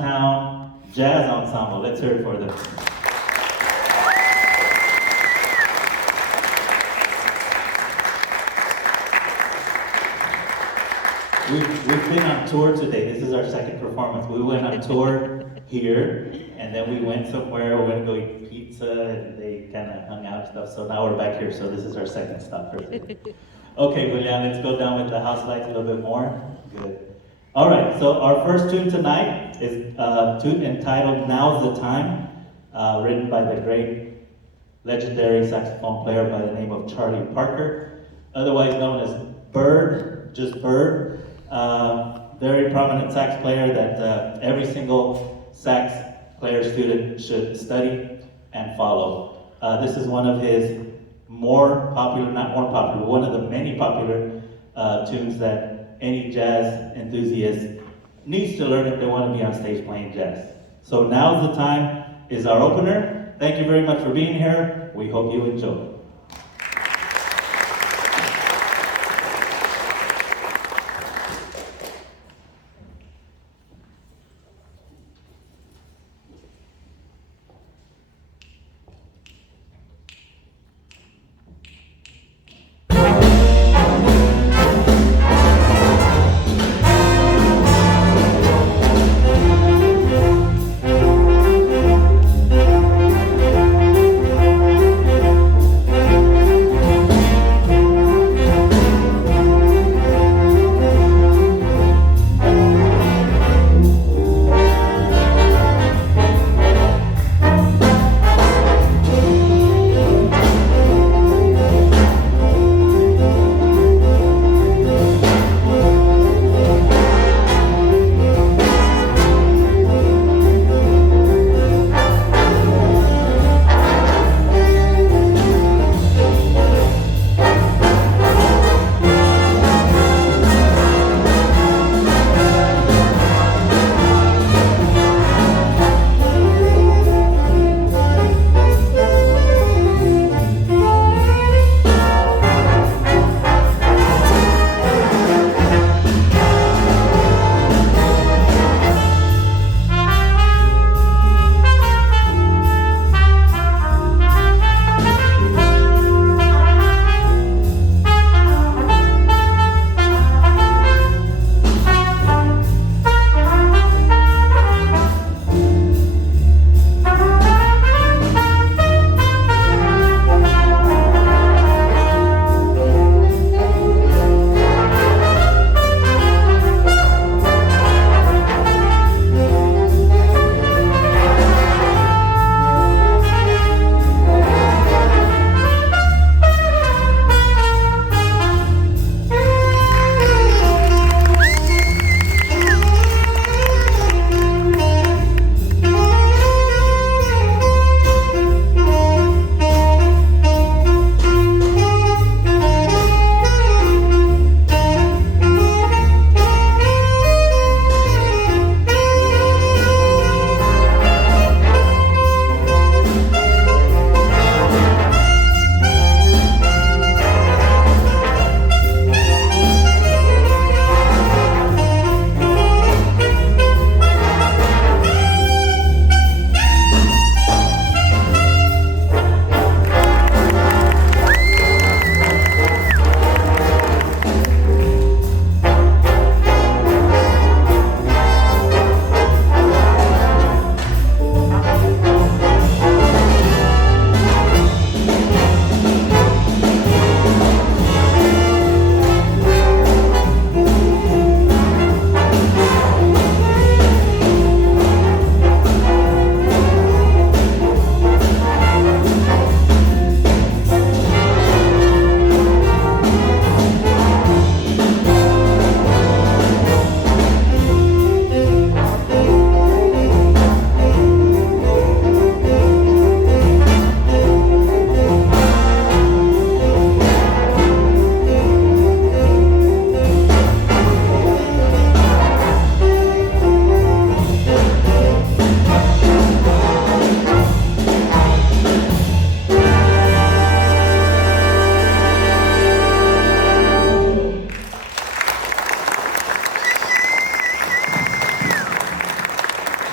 Soundtown Jazz Ensemble. Let's hear it for them. We've been on tour today. This is our second performance. We went on tour here, and then we went somewhere. We're gonna go eat pizza, and they kind of hung out and stuff. So now we're back here. So this is our second stop for today. Okay, William, let's go down with the house lights a little bit more. Good. All right. So our first tune tonight is a tune entitled "Now's the Time," written by the great, legendary saxophone player by the name of Charlie Parker, otherwise known as Bird, just Bird. Very prominent sax player that every single sax player student should study and follow. This is one of his more popular, not more popular, one of the many popular tunes that any jazz enthusiast needs to learn if they want to be on stage playing jazz. So Now's the Time is our opener. Thank you very much for being here. We hope you enjoy.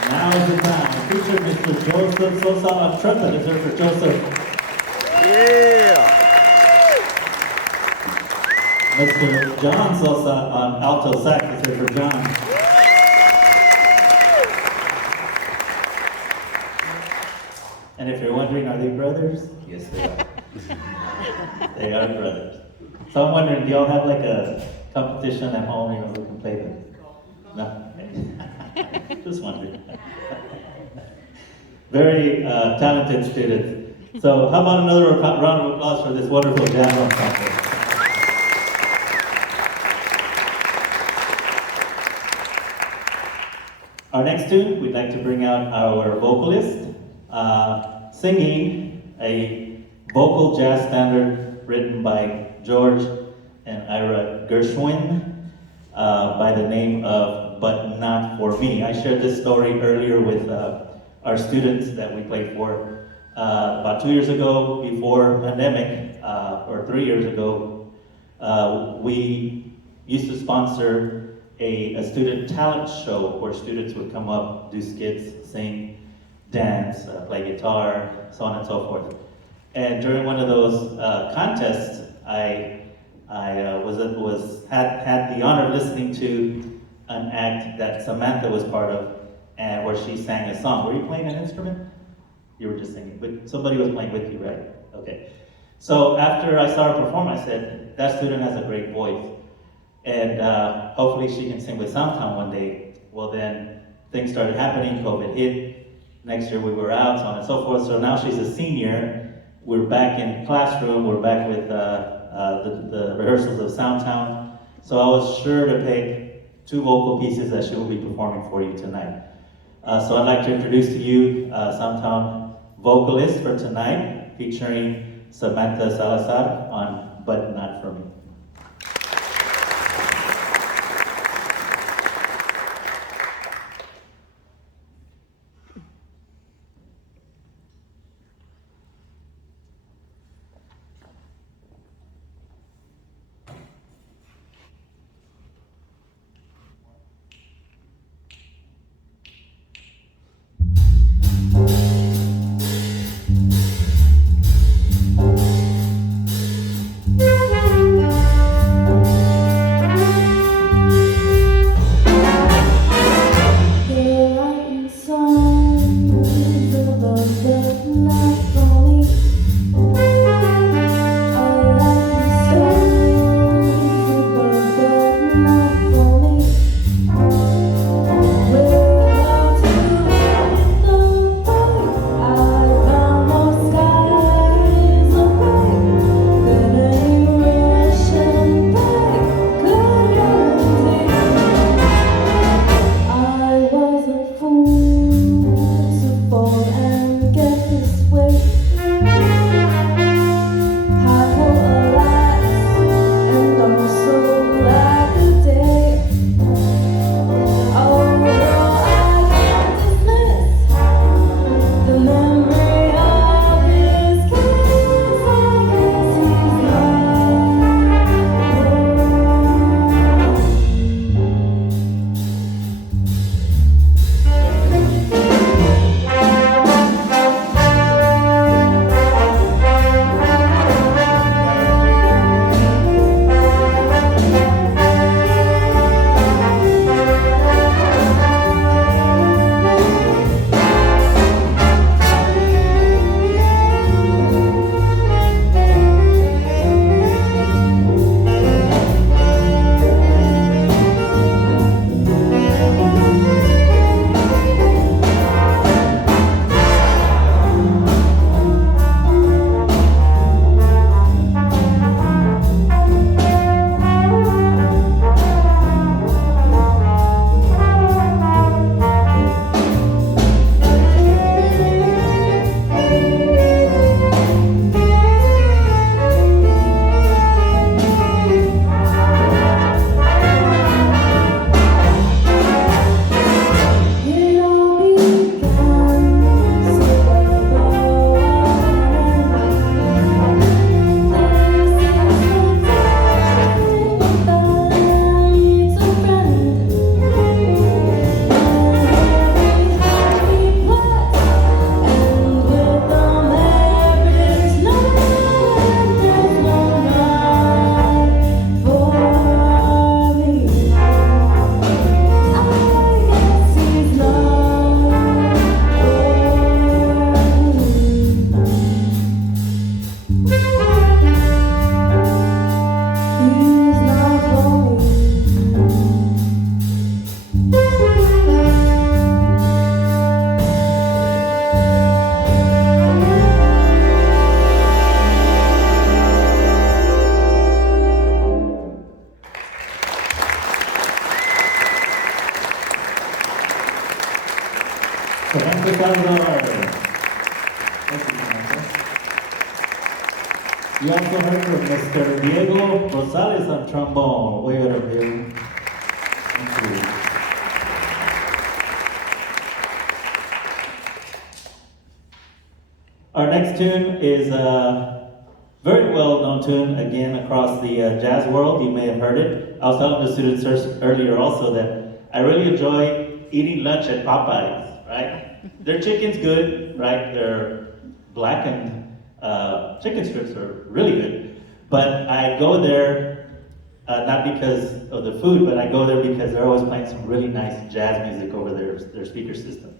Now is the time to feature Mr. Joseph Sosa on trumpet. Is there for Joseph? Yeah. Mr. John Sosa on alto sax. Is there for John? And if you're wondering, are they brothers? Yes, they are. They are brothers. So I'm wondering, do y'all have like a competition at home, you know, who can play them? No? Okay. Just wondering. Very talented students. So how about another round of applause for this wonderful jazz ensemble? Our next student, we'd like to bring out our vocalist, singing a vocal jazz standard written by George and Ira Gershwin by the name of But Not For Me. I shared this story earlier with our students that we played for. About 2 years ago, before pandemic, or 3 years ago, we used to sponsor a student talent show where students would come up, do skits, sing, dance, play guitar, so on and so forth. And during one of those contests, I had the honor of listening to an act that Samantha was part of, and where she sang a song. Were you playing an instrument? You were just singing, but somebody was playing with you, right? Okay. So after I saw her perform, I said, that student has a great voice, and hopefully she can sing with Soundtown one day. Well, then things started happening, COVID hit. Next year we were out, so on and so forth. So now she's a senior. We're back in classroom. We're back with the rehearsals of Soundtown. So I was sure to pick 2 vocal pieces that she will be performing for you tonight. So I'd like to introduce to you Soundtown vocalist for tonight, featuring Samantha Salazar on But Not For Me. Thank you. Samantha Salazar. Thank you, Samantha. You also heard from Mr. Diego Rosales on trombone. Way better, Diego. Thank you. Our next tune is a very well-known tune, again, across the jazz world. You may have heard it. I was telling the students earlier also that I really enjoy eating lunch at Popeyes, right? Their chicken's good, right? Their blackened chicken strips are really good. But I go there not because of the food, but I go there because they're always playing some really nice jazz music over their speaker system.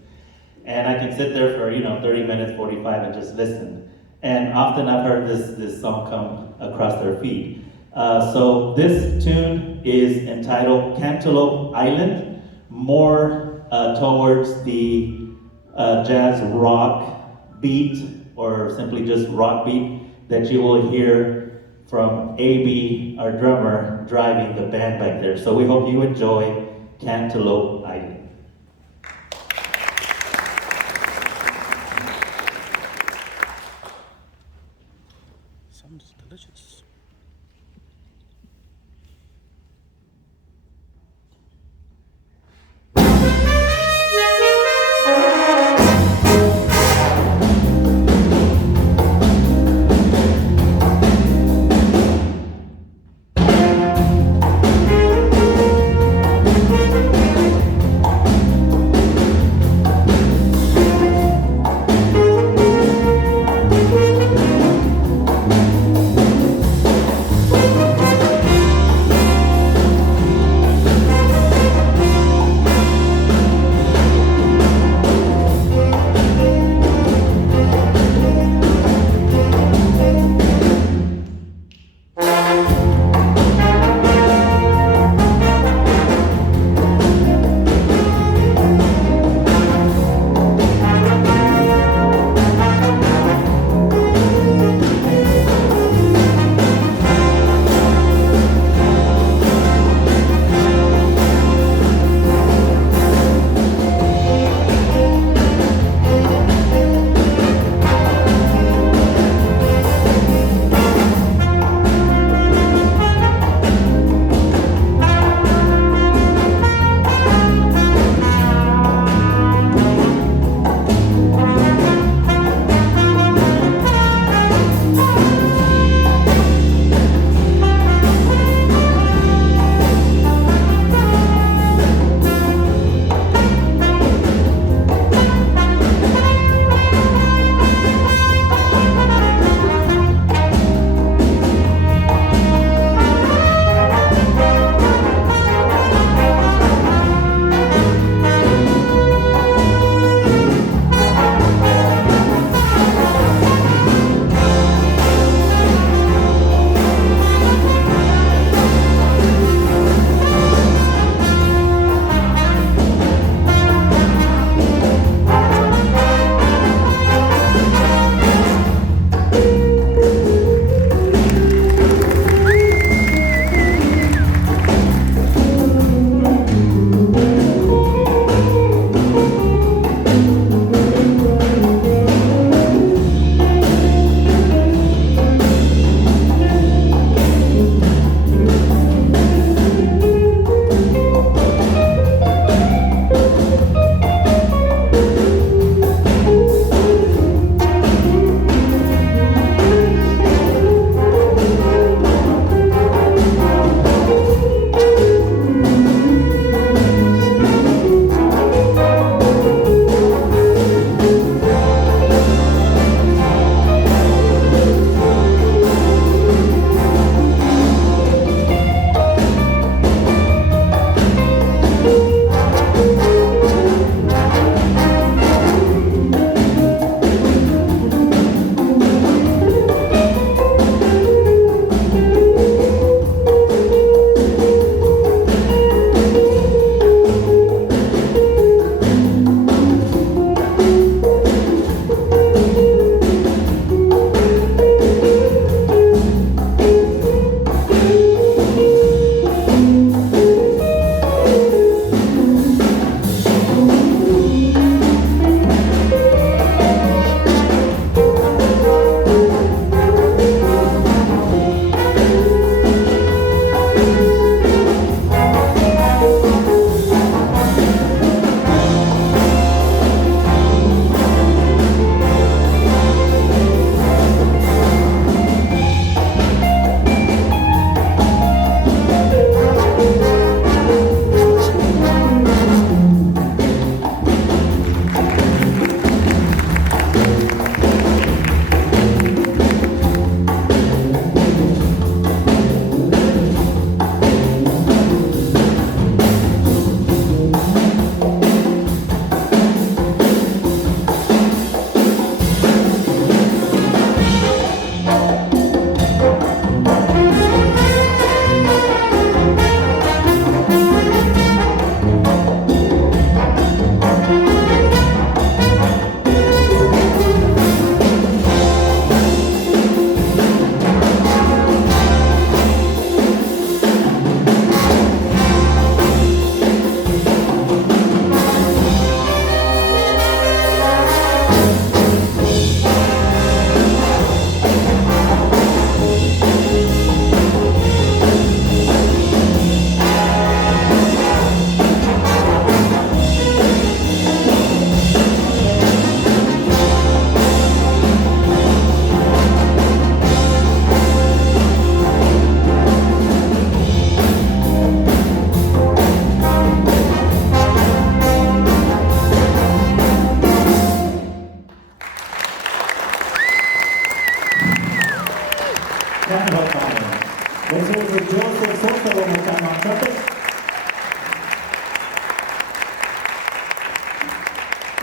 And I can sit there for 30 minutes, 45, and just listen. And often I've heard this song come across their feed. So this tune is entitled Cantaloupe Island, more towards the jazz rock beat, or simply just rock beat, that you will hear from AB, our drummer, driving the band back there. So we hope you enjoy Cantaloupe Island. Sounds delicious.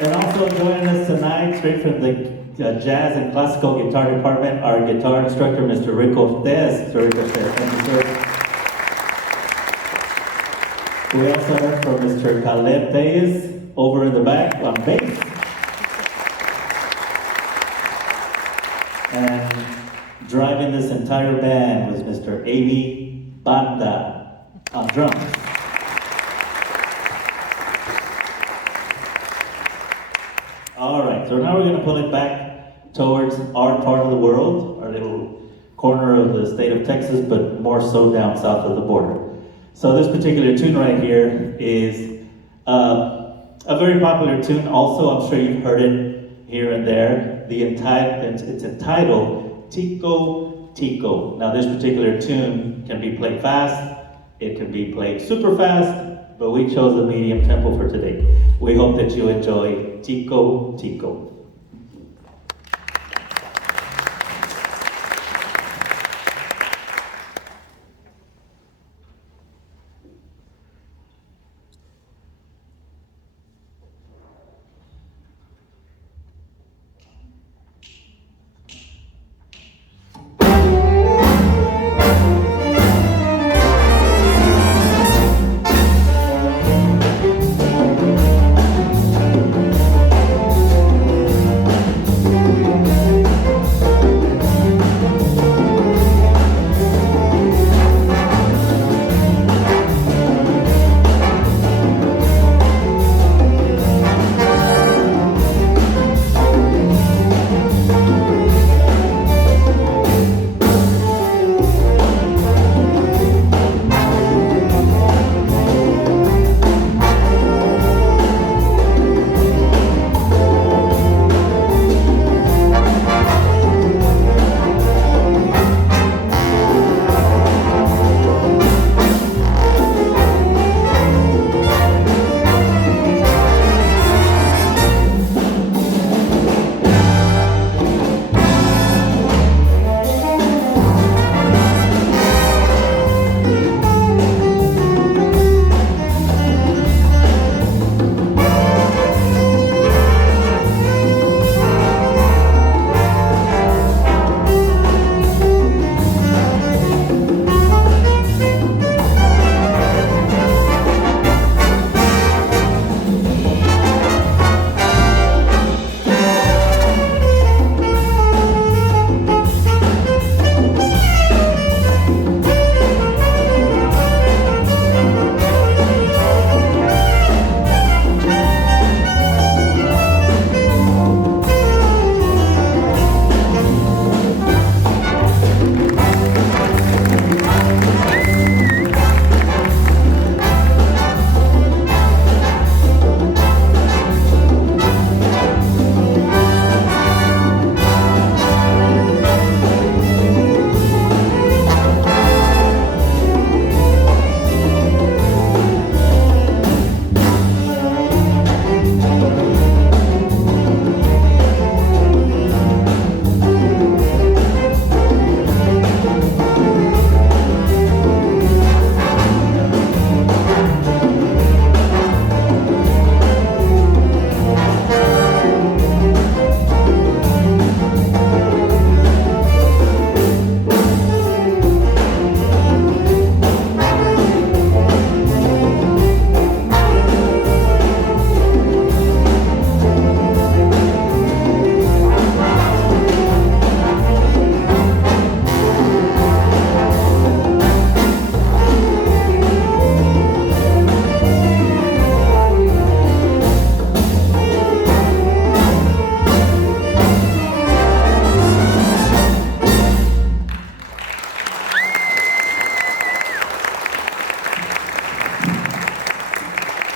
And also joining us tonight, straight from the jazz and classical guitar department, our guitar instructor, Mr. Rick Cortez. Mr. Rick Cortez, thank you, sir. We also heard from Mr. Caleb Tellez over in the back on bass. And driving this entire band was Mr. Avi Banda on drums. All right, so now we're going to pull it back towards our part of the world, our little corner of the state of Texas, but more so down south of the border. So this particular tune right here is a very popular tune. Also, I'm sure you've heard it here and there. It's entitled Tico Tico. Now this particular tune can be played fast, it can be played super fast, but we chose a medium tempo for today. We hope that you enjoy Tico Tico.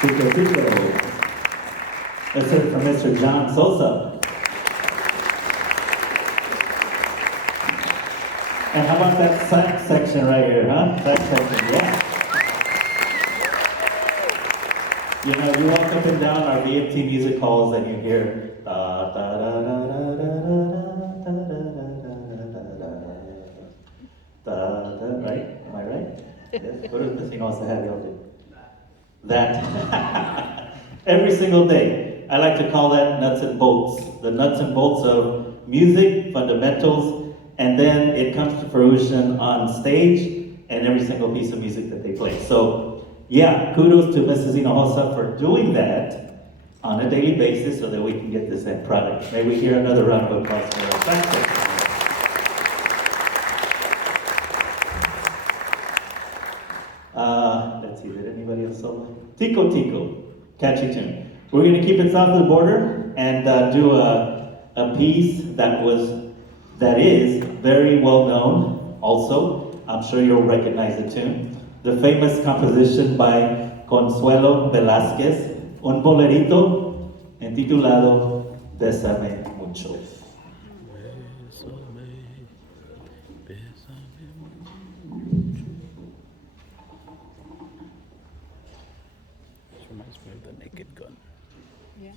Tico Tico. Let's hear it from Mr. John Sosa. And how about that sax section right here, huh? Sax section, yeah. You know, you walk up and down our VMT music halls and you hear da da da da da da da da da da, right? Am I right? Yes. What does Missing also have y'all do? That every single day. I like to call that nuts and bolts. The nuts and bolts of music, fundamentals, and then it comes to fruition on stage and every single piece of music that they play. So yeah, kudos to Mrs. Hinojosa for doing that on a daily basis so that we can get this end product. May we hear another round of applause for our saxophone. Let's see, did anybody else solo? Tico Tico, catchy tune. We're going to keep it south of the border and do a piece that is very well known also. I'm sure you'll recognize the tune. The famous composition by Consuelo Velasquez, un bolerito intitulado Bésame Mucho. This reminds me of the Naked Gun. Yeah.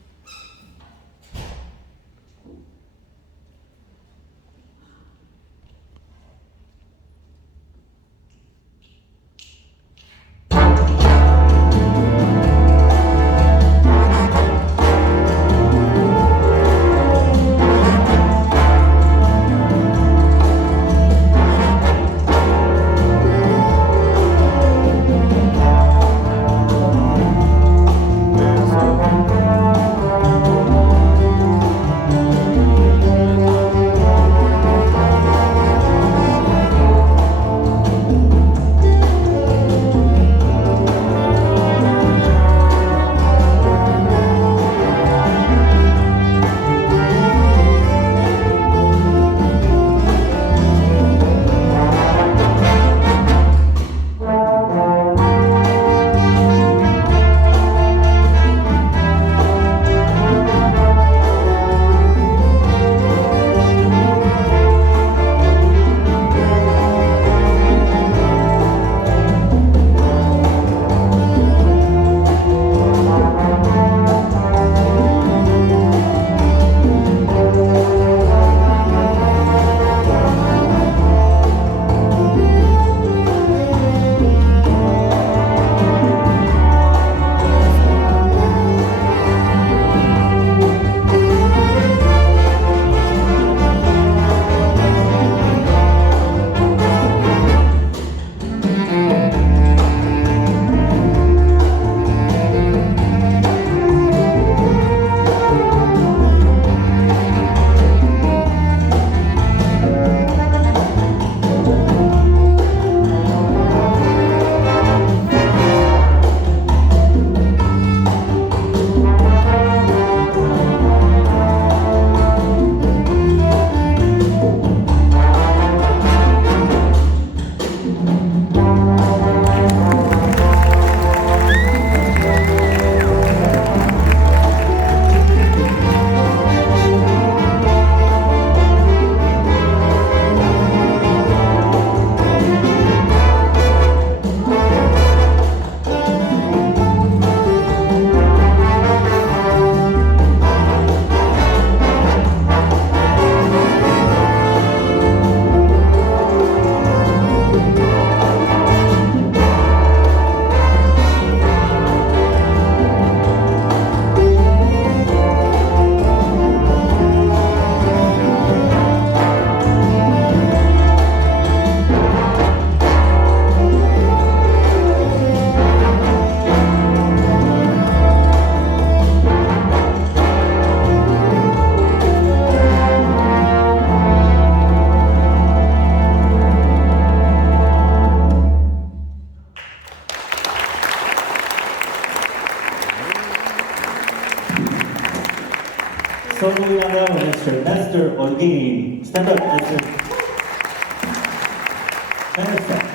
Soloing on that one, Mr. Nestor Olguin. Stand up, Nestor. Perfect.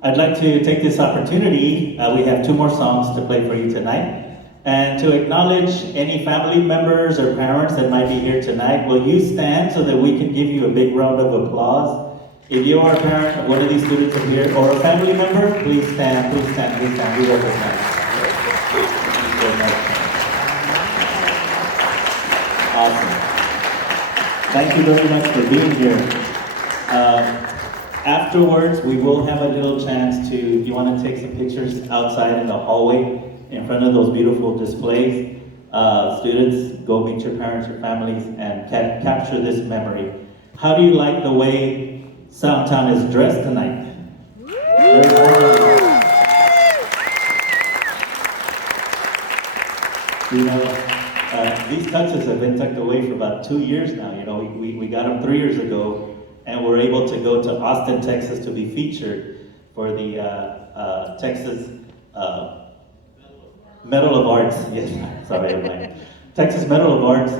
I'd like to take this opportunity, we have 2 more songs to play for you tonight, and to acknowledge any family members or parents that might be here tonight. Will you stand so that we can give you a big round of applause? If you are a parent of one of these students up here, or a family member, please stand, please stand, please stand. We recognize. Awesome. Thank you very much for being here. Afterwards, we will have a little chance to, if you want to take some pictures outside in the hallway in front of those beautiful displays. Students, go meet your parents, your families, and capture this memory. How do you like the way Soundtown is dressed tonight? Very well. You know, these touches have been tucked away for about 2 years now. You know, we got them 3 years ago, and we're able to go to Austin, Texas to be featured for the Texas Medal of Arts, yes, sorry, everybody. Texas Medal of Arts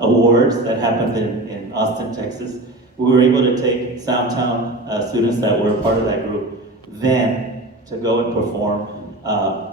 awards that happened in Austin, Texas. We were able to take Soundtown students that were a part of that group then to go and perform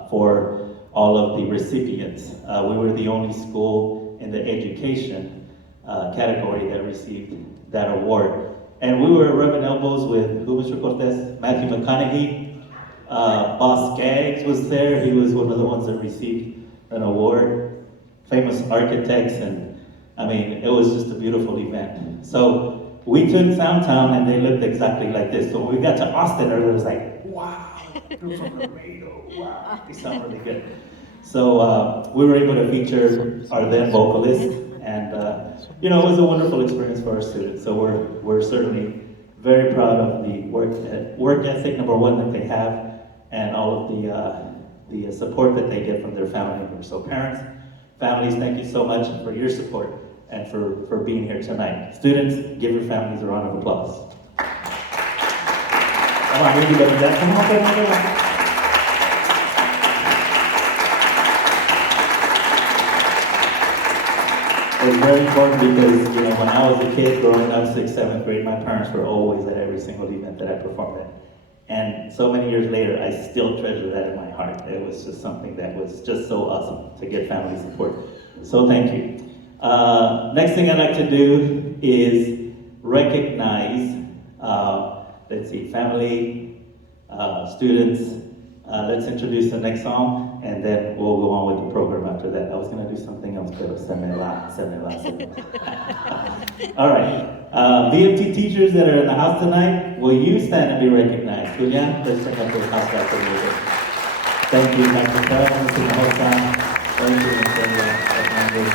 for all of the recipients. We were the only school in the education category that received that award. And we were rubbing elbows with, who, Mr. Cortez? Matthew McConaughey. Boss Skaggs was there. He was one of the ones that received an award. Famous architects, and I mean, it was just a beautiful event. So we took Soundtown and they looked exactly like this. So when we got to Austin, everybody was like, wow, they're from Laredo, wow, they sound really good. So we were able to feature our then vocalist, and you know, it was a wonderful experience for our students. So we're certainly very proud of the work ethic, number one, that they have, and all of the support that they get from their family members. So parents, families, thank you so much for your support and for being here tonight. Students, give your families a round of applause. Come on, everybody, that. Come on. It's very important because, you know, when I was a kid growing up, 6th, 7th grade, my parents were always at every single event that I performed at. And so many years later, I still treasure that in my heart. It was just something that was just so awesome to get family support. So thank you. Next thing I'd like to do is recognize, let's see, family, students. Let's introduce the next song, and then we'll go on with the program after that. I was going to do something else, but se me va. All right. VMT teachers that are in the house tonight, will you stand and be recognized? Julian, let's take up the house back a little bit. Thank you, Dr. Bell, Mr. Mahosan. Thank you, Mr. Hernandez.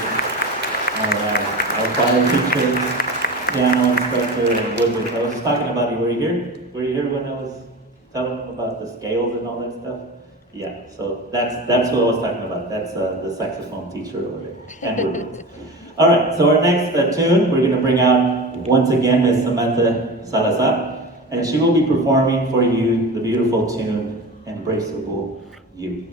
Our choir teacher, piano instructor, and woodwork. I was just talking about you. Were you here? Were you here when I was telling them about the scales and all that stuff? Yeah, so that's what I was talking about. That's the saxophone teacher over there. And woodwork. All right, so our next tune, we're going to bring out, once again, Miss Samantha Salazar, and she will be performing for you the beautiful tune, Embraceable You.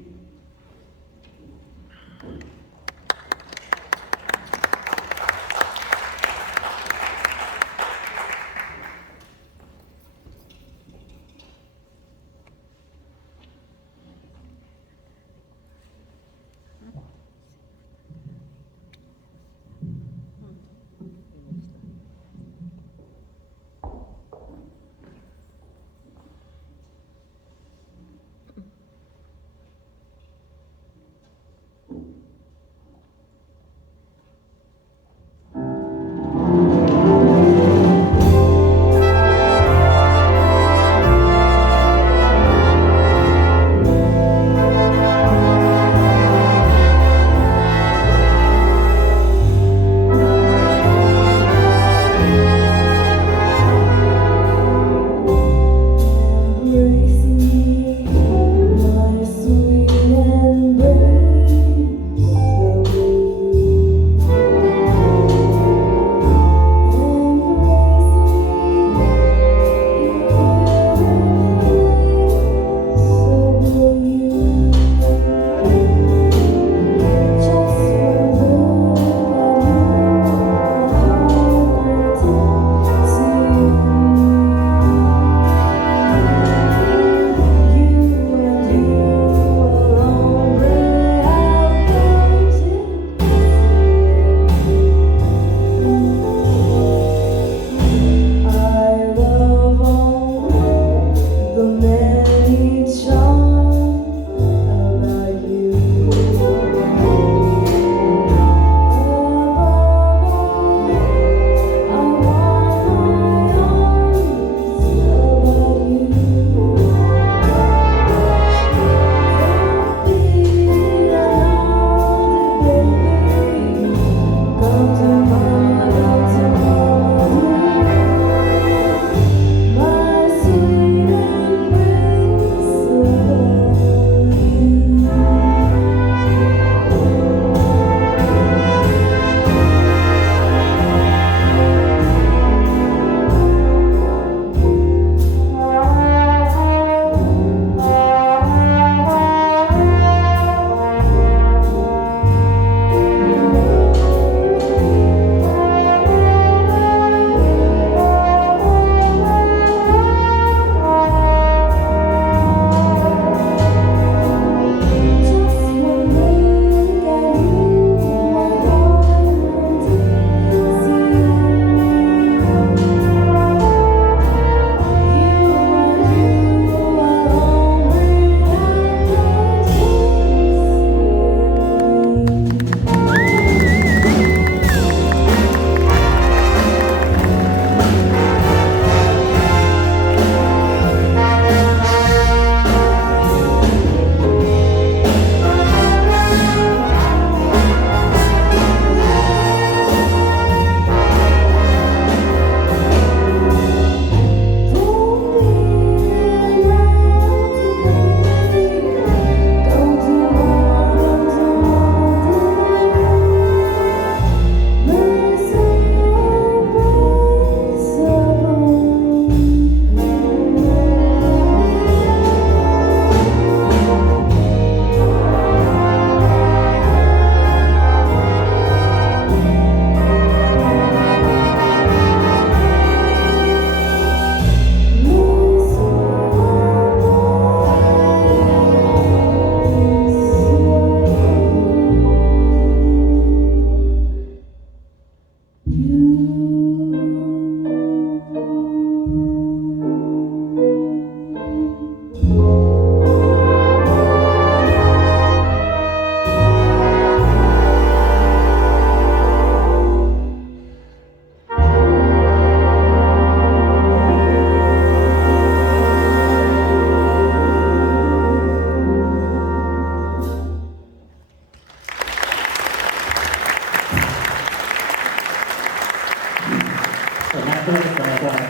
Samantha Salazar.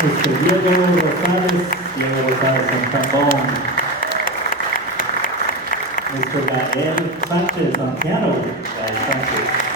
Mr. Diego Rosales on trombone. Mr. Gael Sanchez on piano. Gael Sanchez.